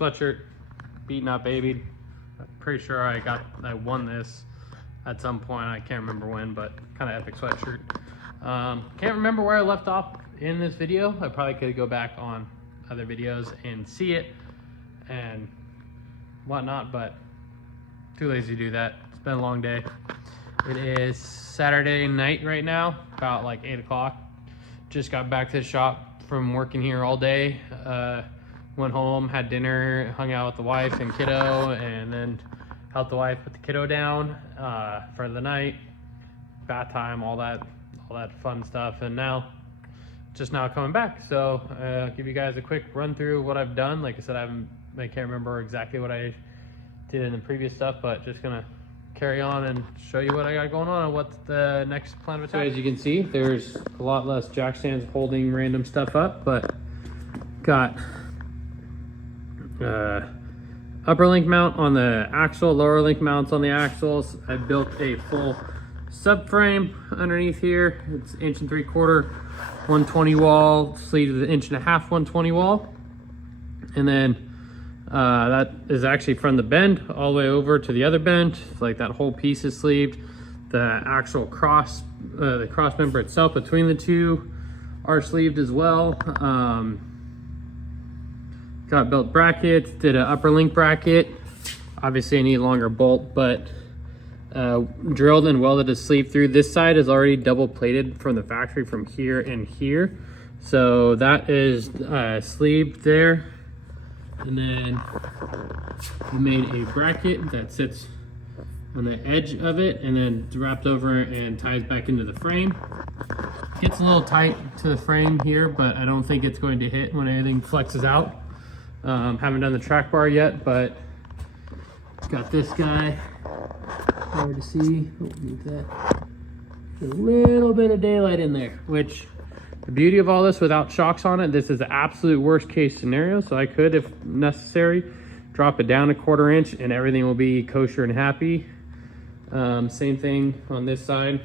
sweatshirt, beat not babied. I'm pretty sure I won this at some point. I can't remember when, but kind of epic sweatshirt. Can't remember where I left off in this video. I probably could go back on other videos and see it and whatnot, but too lazy to do that. It's been a long day. It is Saturday night right now, about like 8 o'clock. Just got back to the shop from working here all day. Went home, had dinner, hung out with the wife and kiddo, and then helped the wife put the kiddo down for the night. Bath time, all that fun stuff. And now, just now coming back. So I'll give you guys a quick run through of what I've done. Like I said, I can't remember exactly what I did in the previous stuff, but just gonna carry on and show you what I got going on and what's the next plan of attack. So as you can see, there's a lot less jack stands holding random stuff up, but got upper link mount on the axle, lower link mounts on the axles. I built a full subframe underneath here. It's 1 3/4 120 wall, sleeve is 1.5 inch 120 wall, and then that is actually from the bend all the way over to the other bend. Like that whole piece is sleeved. The actual cross member itself between the two are sleeved as well. Got built brackets, did an upper link bracket. Obviously I need a longer bolt, but drilled and welded a sleeve through. This side is already double plated from the factory from here and here. So that is sleeved there. And then we made a bracket that sits on the edge of it and then wrapped over and ties back into the frame. Gets a little tight to the frame here, but I don't think it's going to hit when anything flexes out. Haven't done the track bar yet, but got this guy. Hard to see. Move that. A little bit of daylight in there, which the beauty of all this without shocks on it, this is the absolute worst case scenario. So I could, if necessary, drop it down 1/4 inch and everything will be kosher and happy. Same thing on this side.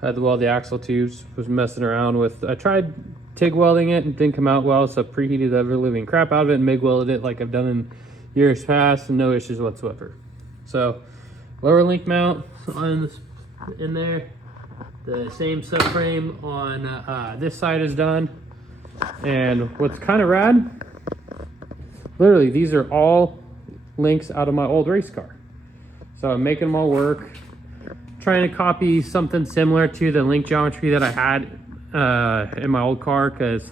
Had to weld the axle tubes, was messing around with, I tried TIG welding it and didn't come out well, so I preheated the ever living crap out of it and MIG welded it like I've done in years past and no issues whatsoever. So lower link mount on this, in there. The same subframe on this side is done. And what's kind of rad, literally these are all links out of my old race car. So I'm making them all work. Trying to copy something similar to the link geometry that I had in my old car, because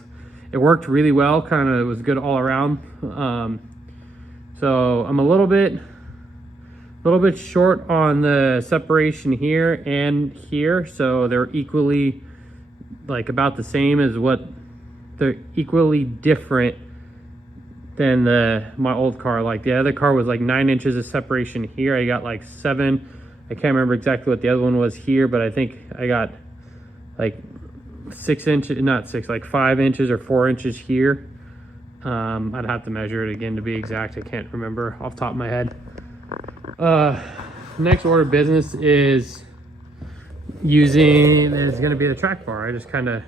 it worked really well, kind of was good all around. So I'm a little bit short on the separation here and here, so they're equally like about the same as what they're equally different than my old car. Like the other car was like 9 inches of separation here. I got like 7. I can't remember exactly what the other one was here, but I think I got like 6 inches, not 6, like 5 inches or 4 inches here. I'd have to measure it again to be exact. I can't remember off the top of my head. Next order of business is going to be the track bar. I just kind of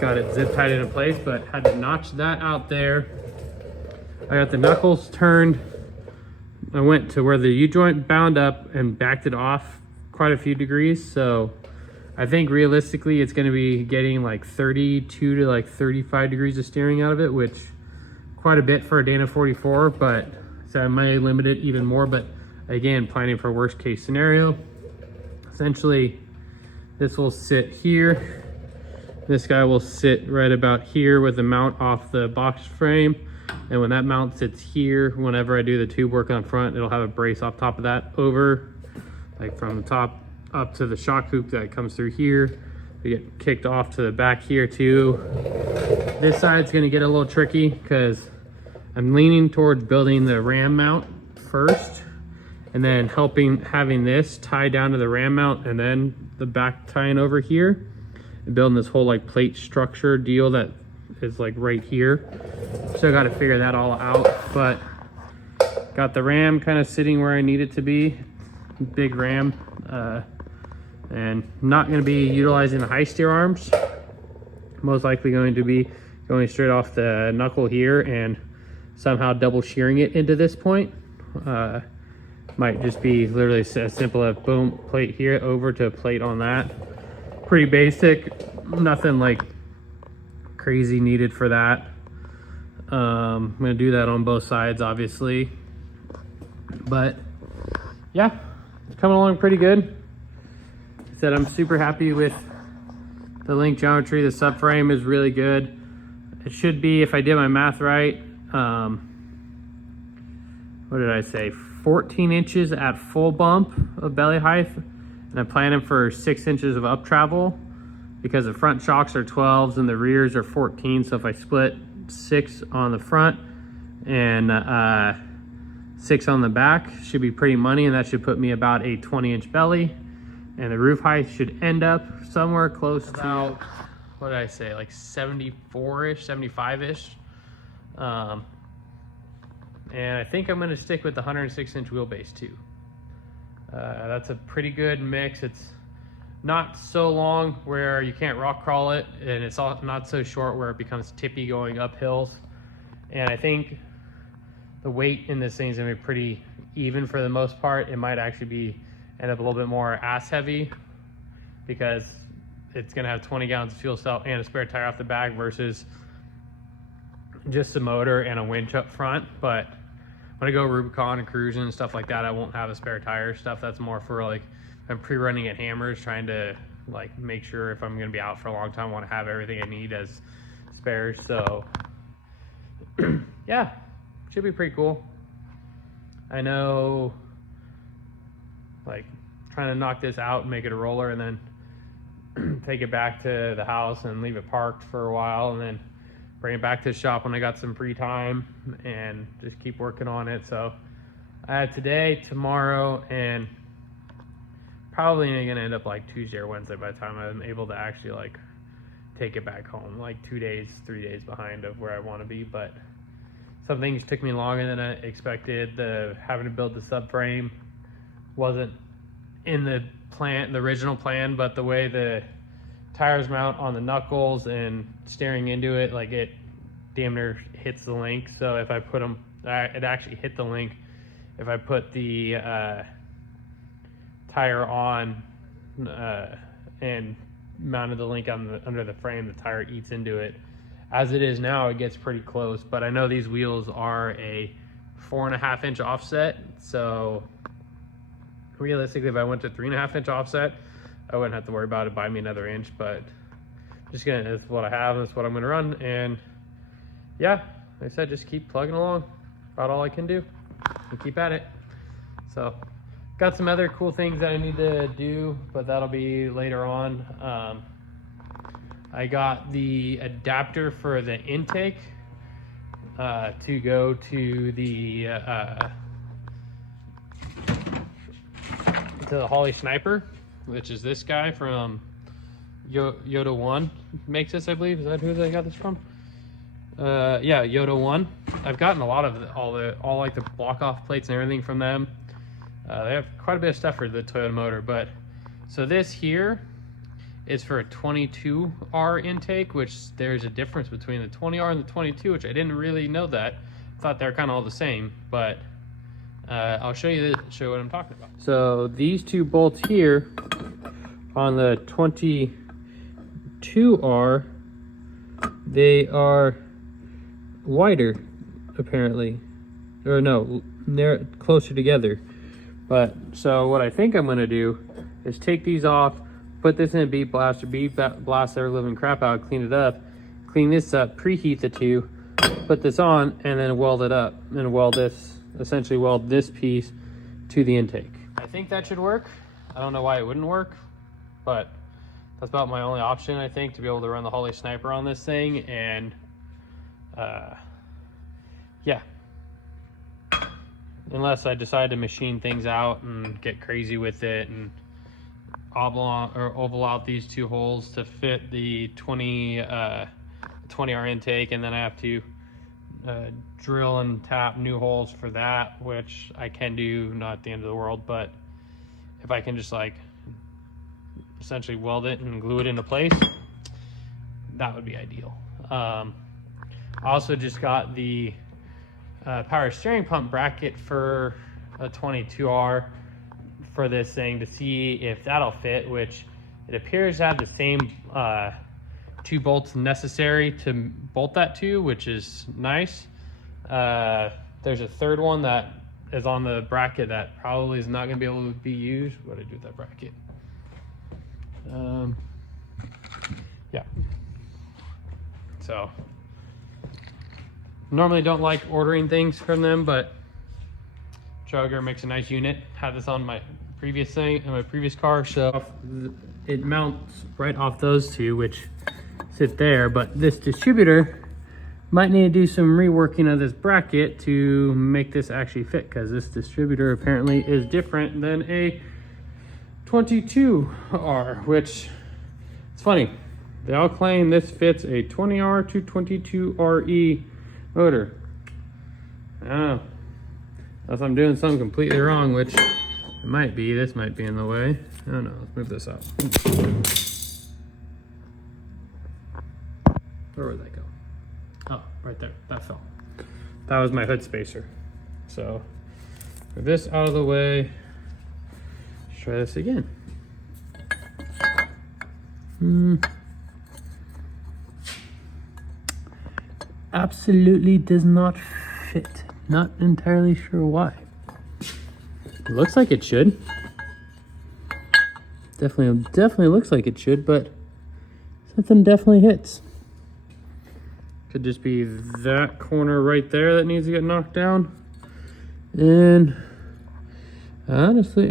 got it zip tied into place, but had to notch that out there. I got the knuckles turned. I went to where the U-joint bound up and backed it off quite a few degrees. So I think realistically it's going to be getting like 32 to like 35 degrees of steering out of it, which quite a bit for a Dana 44, but so I may limit it even more. But again, planning for worst case scenario. Essentially, this will sit here. This guy will sit right about here with the mount off the box frame. And when that mount sits here, whenever I do the tube work on front, it'll have a brace off top of that over, like from the top up to the shock hoop that comes through here. We get kicked off to the back here too. This side's gonna get a little tricky because I'm leaning towards building the ram mount first and then having this tie down to the ram mount and then the back tying over here and building this whole like plate structure deal that is like right here. So I got to figure that all out, but got the ram kind of sitting where I need it to be. Big ram, and not going to be utilizing the high steer arms. Most likely going to be going straight off the knuckle here and somehow double shearing it into this point. Might just be literally as simple as boom, plate here over to a plate on that. Pretty basic, nothing like crazy needed for that. I'm gonna do that on both sides, obviously, but yeah, it's coming along pretty good. I said I'm super happy with the link geometry. The subframe is really good. It should be, if I did my math right, what did I say, 14 inches at full bump of belly height, and I'm planning for 6 inches of up travel because the front shocks are 12s and the rears are 14. So if I split 6 on the front and 6 on the back, should be pretty money, and that should put me about a 20-inch belly, and the roof height should end up somewhere close to, what did I say, like 74-ish, 75-ish. And I think I'm going to stick with the 106-inch wheelbase too. That's a pretty good mix. It's not so long where you can't rock crawl it, and it's not so short where it becomes tippy going up hills. And I think the weight in this thing is going to be pretty even for the most part. It might actually end up a little bit more ass heavy because it's going to have 20 gallons of fuel cell and a spare tire off the back versus just a motor and a winch up front. But when I go Rubicon and cruising and stuff like that, I won't have a spare tire stuff. That's more for like, I'm pre-running at hammers, trying to like make sure if I'm going to be out for a long time, I want to have everything I need as spares. So yeah, should be pretty cool. I know, like, trying to knock this out and make it a roller and then take it back to the house and leave it parked for a while and then bring it back to the shop when I got some free time and just keep working on it. So I have today, tomorrow, and probably gonna end up like Tuesday or Wednesday by the time I'm able to actually like take it back home, like 2 days, 3 days behind of where I want to be. But some things took me longer than I expected. Having to build the subframe wasn't in the original plan, but the way the tires mount on the knuckles and steering into it, like it damn near hits the link. So if I put them, it actually hit the link. If I put the tire on and mounted the link under the frame, the tire eats into it. As it is now, it gets pretty close, but I know these wheels are a 4.5 inch offset. So realistically, if I went to 3.5 inch offset, I wouldn't have to worry about it buying me another inch. But just gonna, that's what I have, that's what I'm gonna run. And yeah, like I said, just keep plugging along. About all I can do, and keep at it. So got some other cool things that I need to do, but that'll be later on. I got the adapter for the intake to go to the Holley Sniper, which is this guy from Yoda 1 makes this, I believe. Is that who they got this from? Yeah, Yoda 1. I've gotten a lot of all like the block off plates and everything from them. They have quite a bit of stuff for the Toyota motor, but so this here is for a 22R intake, which there's a difference between the 20R and the 22, which I didn't really know that. I thought they're kind of all the same, but I'll show you what I'm talking about. So these two bolts here on the 22R, they are wider apparently, or no, they're closer together. But so what I think I'm going to do is take these off, put this in a bead blast or bead blast their living crap out, clean it up, clean this up, preheat the two, put this on, and then weld it up and essentially weld this piece to the intake. I think that should work. I don't know why it wouldn't work, but that's about my only option, I think, to be able to run the Holley Sniper on this thing. And yeah, unless I decide to machine things out and get crazy with it and oval out these two holes to fit the 20R intake, and then I have to drill and tap new holes for that, which I can do, not at the end of the world. But if I can just like essentially weld it and glue it into place, that would be ideal. I also just got the power steering pump bracket for a 22R for this thing to see if that'll fit, which it appears to have the same 2 bolts necessary to bolt that to, which is nice. There's a third one that is on the bracket that probably is not going to be able to be used. What did I do with that bracket? Yeah. So normally don't like ordering things from them, but Jogger makes a nice unit. Had this on my previous thing in my previous car, so it mounts right off those two, which sit there. But this distributor might need to do some reworking of this bracket to make this actually fit, because this distributor apparently is different than a 22R, which it's funny. They all claim this fits a 20R to 22RE motor. I don't know. Unless I'm doing something completely wrong, which it might be. This might be in the way. I don't know. Let's move this up. Where would that go? Oh, right there. That fell. That was my hood spacer. So, move this out of the way. Let's try this again. Absolutely does not fit. Not entirely sure why. It looks like it should. Definitely looks like it should, but something definitely hits. Could just be that corner right there that needs to get knocked down. And honestly,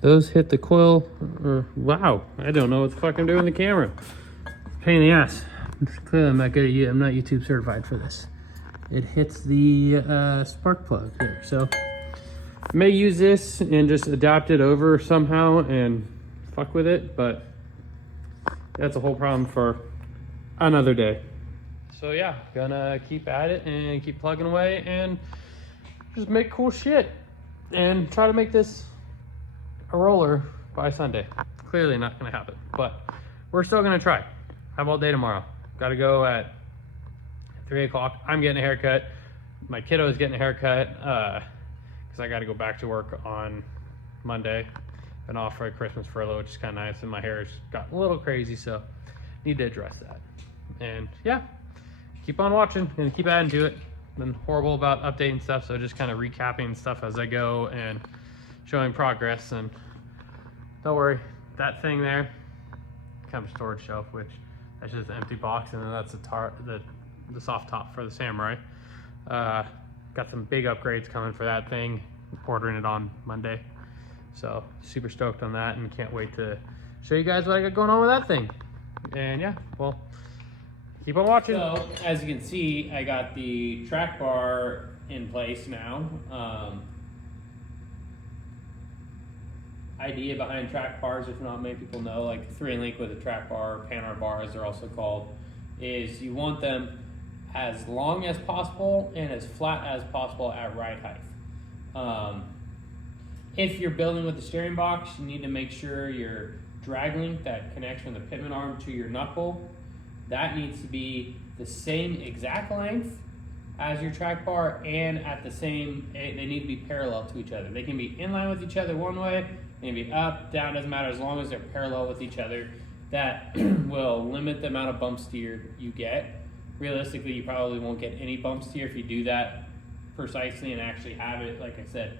those hit the coil. Wow, I don't know what the fuck I'm doing with the camera. Pain in the ass. Clearly I'm not good at I'm not YouTube certified for this. It hits the spark plug here. So I may use this and just adapt it over somehow and fuck with it, but that's a whole problem for another day. So yeah, gonna keep at it and keep plugging away and just make cool shit and try to make this a roller by Sunday. Clearly not gonna happen, but we're still gonna try. Have all day tomorrow. Gotta go at 3 o'clock. I'm getting a haircut. My kiddo is getting a haircut because I gotta go back to work on Monday. Been off for a Christmas furlough, which is kind of nice, and my hair's got a little crazy, so need to address that. And yeah, keep on watching and keep adding to it. Been horrible about updating stuff, so just kind of recapping stuff as I go and showing progress. And don't worry, that thing there, kind of storage shelf, which that's just an empty box, and then that's the soft top for the Samurai. Got some big upgrades coming for that thing, ordering it on Monday, so super stoked on that and can't wait to show you guys what I got going on with that thing. And yeah, well, keep on watching. So as you can see, I got the track bar in place now. Idea behind track bars, if not many people know, like 3-link with a track bar, Panhard bar as they're also called, is you want them as long as possible and as flat as possible at ride height. If you're building with the steering box, you need to make sure your drag link that connects from the pitman arm to your knuckle, that needs to be the same exact length as your track bar, and at the same, they need to be parallel to each other. They can be in line with each other one way, they can be up, down, doesn't matter, as long as they're parallel with each other. That will limit the amount of bump steer you get. Realistically, you probably won't get any bump steer if you do that precisely and actually have it, like I said,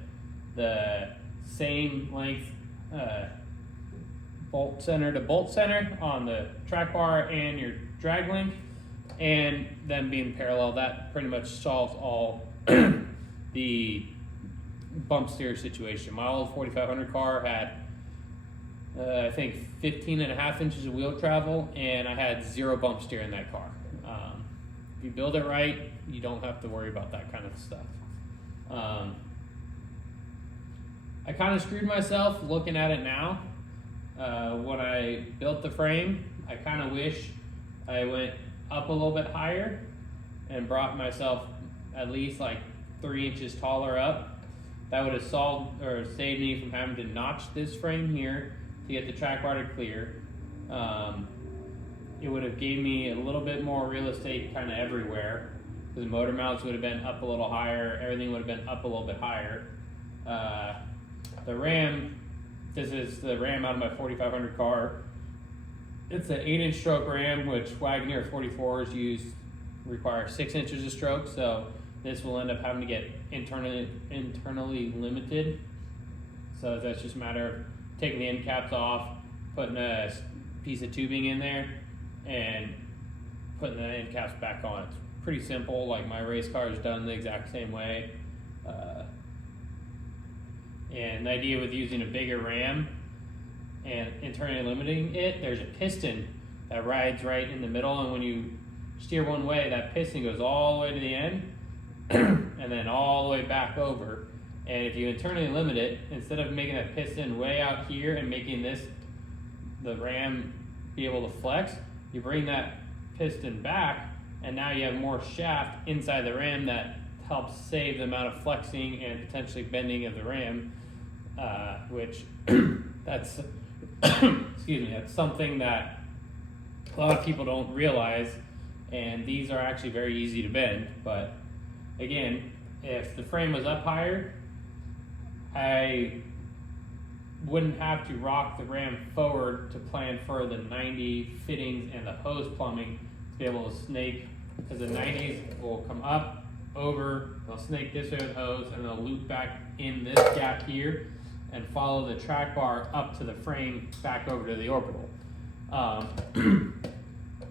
the same length bolt center to bolt center on the track bar and your drag link, and them being parallel. That pretty much solves all the bump steer situation. My old 4500 car had I think 15.5 inches of wheel travel, and I had 0 bump steer in that car. If you build it right, you don't have to worry about that kind of stuff. I kind of screwed myself looking at it now. When I built the frame, I kind of wish I went up a little bit higher and brought myself at least like 3 inches taller up. That would have solved or saved me from having to notch this frame here to get the track bar to clear. It would have gave me a little bit more real estate kind of everywhere. because the motor mounts would have been up a little higher, everything would have been up a little bit higher. The ram, this is the ram out of my 4500 car. It's an 8-inch stroke ram, which Wagoneer 44s require 6 inches of stroke, so this will end up having to get internally limited. So that's just a matter of taking the end caps off, putting a piece of tubing in there, and putting the end caps back on. It's pretty simple. Like, my race car is done the exact same way. And the idea with using a bigger ram and internally limiting it, there's a piston that rides right in the middle, and when you steer one way, that piston goes all the way to the end and then all the way back over. And if you internally limit it, instead of making that piston way out here and making the ram be able to flex, you bring that piston back, and now you have more shaft inside the ram that helps save the amount of flexing and potentially bending of the ram, which that's excuse me, that's something that a lot of people don't realize, and these are actually very easy to bend. But again, if the frame was up higher, I wouldn't have to rock the ram forward to plan for the 90 fittings and the hose plumbing to be able to snake, because the 90s will come up, over, they'll snake this way with hose, and they'll loop back in this gap here and follow the track bar up to the frame back over to the orbital.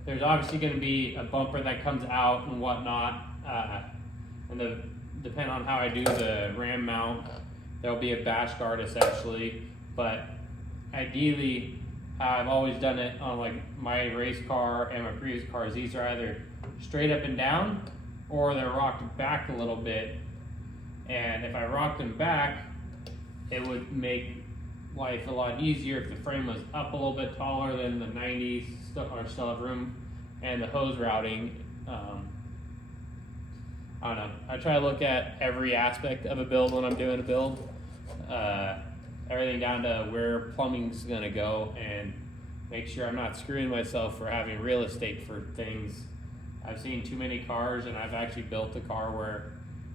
There's obviously going to be a bumper that comes out and whatnot, and depending on how I do the ram mount, there'll be a bash guard essentially. But ideally, I've always done it on like my race car and my previous cars. These are either straight up and down, or they're rocked back a little bit. And if I rocked them back, it would make life a lot easier if the frame was up a little bit taller than the 90s, still have room, and the hose routing. I don't know. I try to look at every aspect of a build when I'm doing a build. Everything down to where plumbing's gonna go, and make sure I'm not screwing myself for having real estate for things. I've seen too many cars, and I've actually built a car where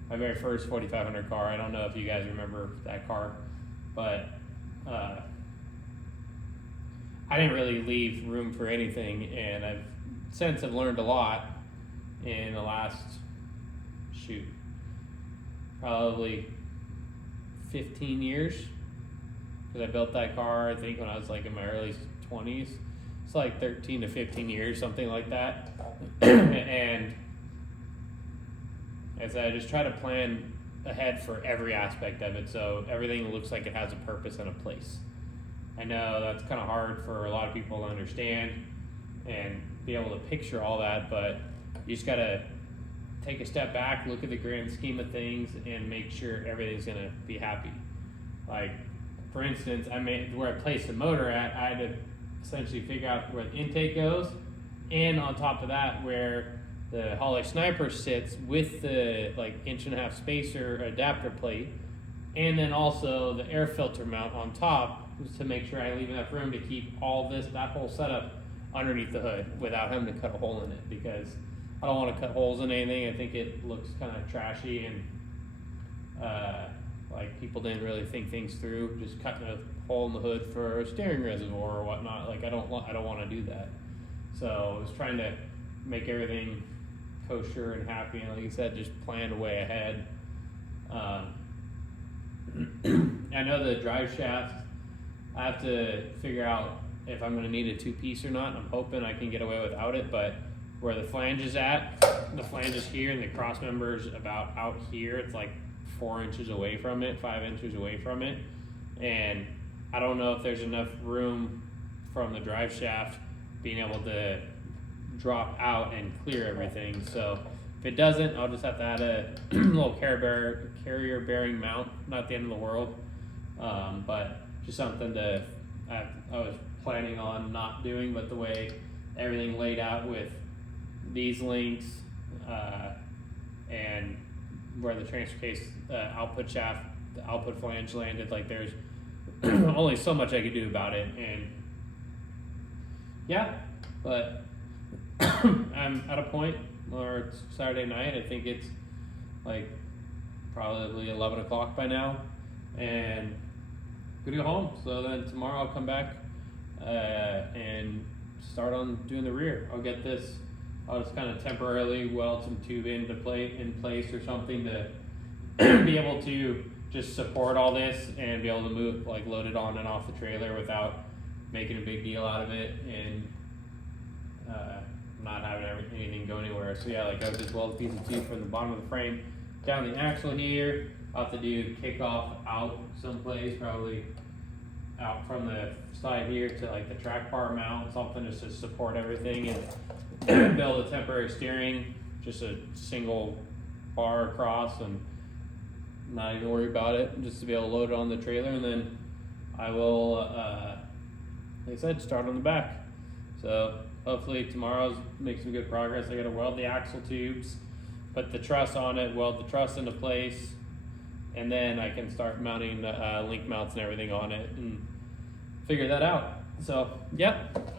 my very first 4500 car, I don't know if you guys remember that car, but I didn't really leave room for anything, and I've since have learned a lot in the last, probably 15 years, because I built that car, I think, when I was like in my early 20s. It's like 13 to 15 years, something like that. And as I just try to plan ahead for every aspect of it, so everything looks like it has a purpose and a place. I know that's kind of hard for a lot of people to understand and be able to picture all that, but you just gotta take a step back, look at the grand scheme of things, and make sure everything's gonna be happy. Like, for instance, where I placed the motor at, I had to essentially figure out where the intake goes, and on top of that, where the Holly Sniper sits with the like 1.5-inch spacer adapter plate, and then also the air filter mount on top, to make sure I leave enough room to keep that whole setup underneath the hood without having to cut a hole in it, because I don't want to cut holes in anything. I think it looks kind of trashy, and like people didn't really think things through, just cutting a hole in the hood for a steering reservoir or whatnot. Like, I don't want to do that. So I was trying to make everything kosher and happy, and like I said, just plan way ahead. I know the drive shaft, I have to figure out if I'm going to need a 2-piece or not. I'm hoping I can get away without it, but where the flange is at, the flange is here, and the cross member's about out here. It's like 4 inches away from it, 5 inches away from it, and I don't know if there's enough room from the drive shaft being able to drop out and clear everything. So if it doesn't, I'll just have to add a little carrier bearing mount. Not the end of the world, but just something I was planning on not doing, but the way everything laid out with these links and where the transfer case output shaft, the output flange landed, like there's only so much I could do about it. And yeah, but I'm at a point or it's Saturday night. I think it's like probably 11 o'clock by now, and gonna go home. So then tomorrow I'll come back and start on doing the rear. I'll just kind of temporarily weld some tube in place or something to be able to just support all this and be able to move, like load it on and off the trailer without making a big deal out of it and not having anything go anywhere. So yeah, like I would just weld a piece of tube from the bottom of the frame down the axle here. I'll have to do kickoff out someplace, probably out from the side here to like the track bar mount, something just to support everything, and build a temporary steering, just a single bar across, and not even worry about it, just to be able to load it on the trailer. And then I will, like I said, start on the back. So hopefully tomorrow's make some good progress. I gotta weld the axle tubes, put the truss on it, weld the truss into place, and then I can start mounting link mounts and everything on it and figure that out. So, yep,